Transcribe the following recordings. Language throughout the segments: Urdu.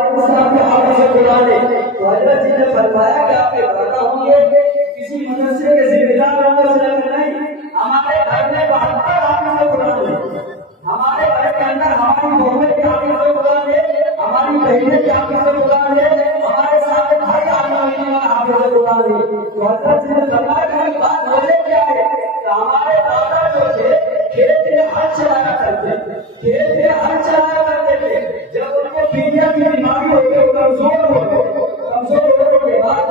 پاکستان کے حافظ قرآن ہے تو حضرت جی نے فرمایا کہ آپ کے بڑا ہوں گے کسی مدرسے کے ذمہ دار ہونے سے نہیں، ہمارے گھر میں 72 حافظ قرآن ہے، ہمارے گھر کے اندر ہماری بہنیں کے حافظ قرآن ہے، ہماری بہنیں کے حافظ قرآن ہے، ہمارے ساتھ بھائی آنے حافظ قرآن ہے۔ تو حضرت جی نے فرمایا کہ بات وجہ کیا ہے کہ ہمارے دادا جو تھے کھیت میں ہل چلایا کرتے تھے، کھیت میں ہل چلایا کرتے تھے، جب ان کو پیلیا کی بیماری ہو گئی کمزور ہونے کے بعد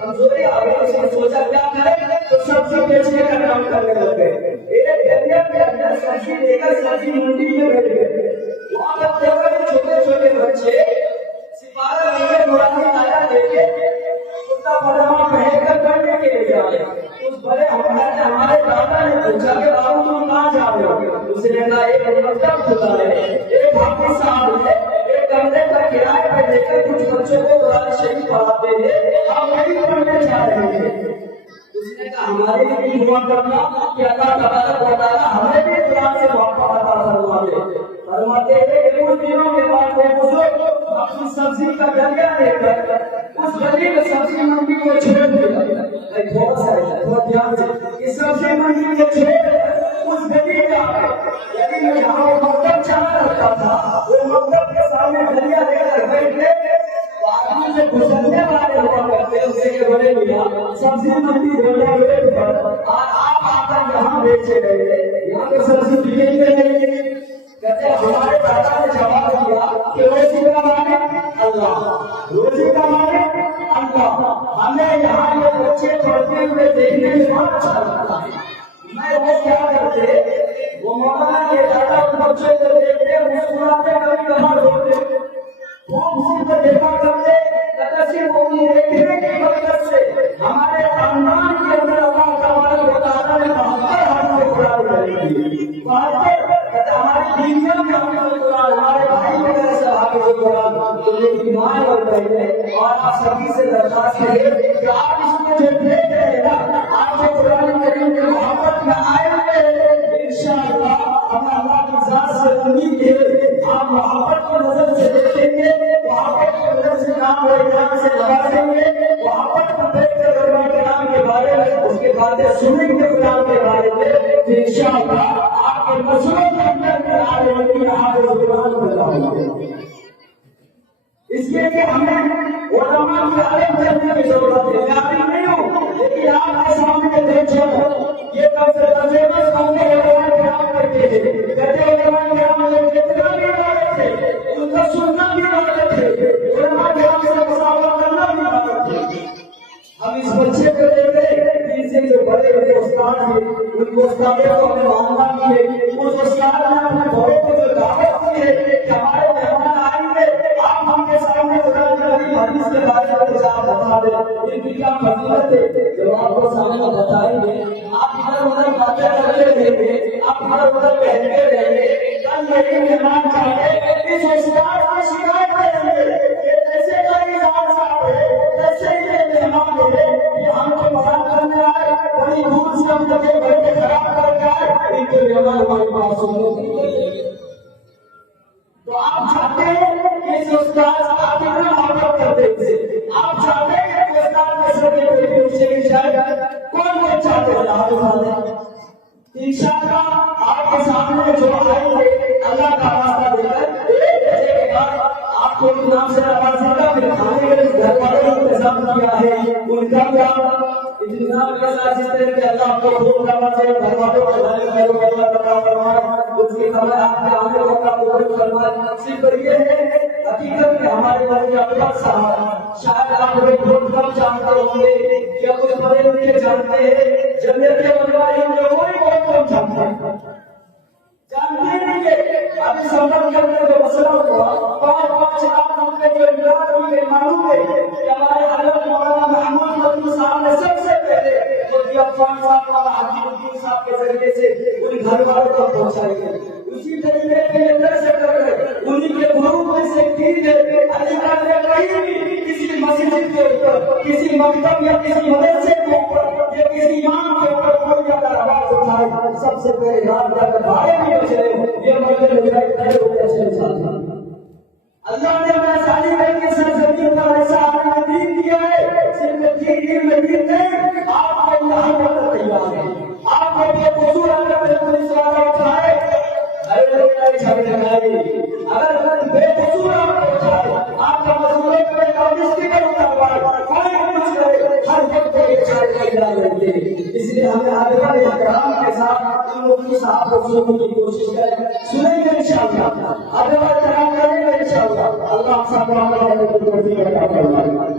کمزوری آ گئی، اس نے سوچا کیا کرے تو سبزی بیچنے کا کام کرنے لگ گئے۔ ایک دریا کے اندر سبزی لے کر سبزی منڈی میں بیٹھ گئے، وہاں پر دیکھا چھوٹے چھوٹے بچے سپارہ لے نورانی آیا لے کے کرتا پاجامہ پہن کر پڑھنے کے لیے جا رہے۔ اس بڑے ہمارے دادا نے پوچھا کہ بابو تم کہاں جا رہے ہو؟ اس نے کہا ایک مکتب کھلا ہے، ایک حافظ صاحب ہے، ایک کمرے کا کرایہ پہ لے کر کچھ بچوں کو قرآن شریف پڑھاتے ہیں، ہم وہی پڑھنے جا رہے ہیں۔ اس نے کہا ہمارے لیے بھی دعا کرنا کہ اللہ تبارک و تعالیٰ ہمیں بھی قرآن سے محبت عطا فرماتے ہیں کہ کچھ دنوں کے بعد وہ بزرگ اپنی سبزی کا دریا لے کر اس گلی میں سبزی منڈی کو چھوڑ دیا۔ تھوڑا سا بہت دھیان سے اس سبزی منڈی کو چھوڑ اس گلی میں آ گئے، گلی میں جہاں وہ مکتب چلا رکھتا تھا وہ مکتب کے سامنے دریا لے کر بیٹھ گئے۔ آدمی سے گزرنے والے ہوا کرتے اسے کہ بولے میاں سبزی منڈی دریا ریٹ پر اور آپ آ کر یہاں بیچے گئے، یہاں تو سبزی بکے گی نہیں۔ کہتے ہمارے دادا نے جواب دیا کہ روزی کا مالک اللہ، روزی کا مالک اللہ، ہمیں یہاں یہ بچے پڑھتے ہوئے دیکھنے میں بہت اچھا لگتا ہے۔ میں وہ کیا کرتے وہ مولانا کے دادا بچے کو دیکھتے مسکراتے کبھی کبھار روتے، وہ اسی کو دیکھا کرتے کہتے صرف وہ دیکھنے کی برکت سے ہمارے خاندان کے اندر اللہ تبارک و تعالیٰ نے 72 حافظ قرآن کر دیے۔ ہماری بیویوں میں حافظ قرآن، ہمارے بھائی وغیرہ سے حافظ قرآن تو یہ ایمان اور پہلے اور آپ سبھی سے درخواست ہے کہ آپ اس میں جو دیکھ رہے ہیں نا آپ جو قرآن کریم کی محبت میں آئے ہوئے انشاءاللہ ہمیں اللہ کی ذات سے امید ہے آپ محبت کو نظر سے دیکھیں گے، محبت کو نظر سے نام و اکرام سے نوازیں گے، محبت کو دیکھ کر علماء کرام کے بارے میں اس کے باتیں سنیں گے قرآن کے بارے میں تو انشاءاللہ آپ کے مسئلوں کے اندر آنے والی حافظ قرآن پیدا ہوگی۔ اس لیے کہ ہمیں علماء کی عالم کرنے کی ضرورت ہے۔ میں عالم نہیں ہوں لیکن آپ کے سامنے دیکھو یہ کب سے تجربہ سامنے علماء کرام کرتے تھے، کہتے علماء کرام لوگ کتنا بھی والے تھے ان کا سننا بھی والے تھے، علماء کرام سے مصابہ کرنا بھی والے تھے۔ ہم اس بچے کو دیکھتے ان سے جو بڑے بڑے استاد ہیں ان کو استادوں کو ہمیں ماننا بھی ہے، اس استاد نے اپنے بڑوں کو جو دعوت دی ہے کہ ہمارے مہمان آئیں گے آپ ہم کے سامنے قرآن کریم حدیث کے بارے میں کچھ آپ بتا دیں، ان کی کیا فضیلت ہے جو آپ کو سامنے بتائیں گے۔ آپ ادھر ادھر باتیں کرتے رہیں گے، آپ ادھر ادھر کہتے رہیں گے، کل میری مہمان چاہے اس استاد کی شکایت کریں گے کہ ایسے کا نظام صاحب ہے، ایسے ہی مہمان ہے کہ ہم کو بیان کرنے آئے بڑی دور سے ہم لگے بیٹھے خراب کر کے آئے ان کے مہمان ہماری بات سننے کے لیے۔ تو آپ چاہتے ہیں کہ اس استاد آپ کتنا محبت کرتے ہیں، آپ چاہتے ہیں کہ استاد کے سر کے پیچھے پیچھے کی جائے کون چاہتے ہیں آپ کے انشاءاللہ آپ کے سامنے جو آئیں گے اللہ کا واسطہ دے کر ایک بجے کے بعد آپ کو نام سے نوازے گا، پھر کھانے کے گھر والوں نے انتظام کیا ہے ان کا بھی آپ اطمینان کے ساتھ جیتے ہیں کہ اللہ آپ کو خوب نوازے، گھر والوں کو بھلے خیر و برکت عطا فرمائے، اس کی خبر آپ کے آنے کو کا قبول فرمائے۔ صرف یہ ہے حقیقت میں ہمارے والد اکبر صاحب شاید آپ لوگ بہت کم جانتے ہوں گے کہ کچھ بڑے لکھے جانتے ہیں جنت کے بنوا ان لوگوں ہی بہت کم جانتے ہیں، جانتے نہیں کہ ابھی سفر کرنے کا مسئلہ ہوا 5 لاکھ روپے جو امداد ہوئی ہے معلوم ہے کہ ہمارے حضرت مولانا محمود مدنی صاحب نے سب سے پہلے جو دیا 5 لاکھ والا حکیم الدین صاحب کے ذریعے سے ان گھر والوں تک پہنچائی گئی۔ اسی طریقے کے اندر سے کر رہے انہی کے گروپ میں سے تین علی گڑھ میں کہیں بھی کسی مسجد کے اوپر کسی مکتب یا کسی مدرسے کے اوپر یا کسی امام کے اوپر کوئی اگر آواز اٹھائے سب سے پہلے یاد کر کے بھائی بھی چلے یہ مجھے کھڑے ہو کے چلے جاتے ہیں۔ اللہ نے ہمیں ساری چاہیے. اگر بے قصور آپ کو چاہے آپ کا مزدوروں پہ کامسٹی کا اتروا کوئی کچھ کرے ہر وقت ایک چاہے کا علاج رکھتے. اس لیے ہمیں ادب احترام کے ساتھ ان لوگوں کی صاحب کو سننے کی کوشش کریں. سنیں گے انشاءاللہ ادب احترام کریں گے انشاءاللہ. اللہ سب کو عمل کرنے کی توفیق عطا فرمائے.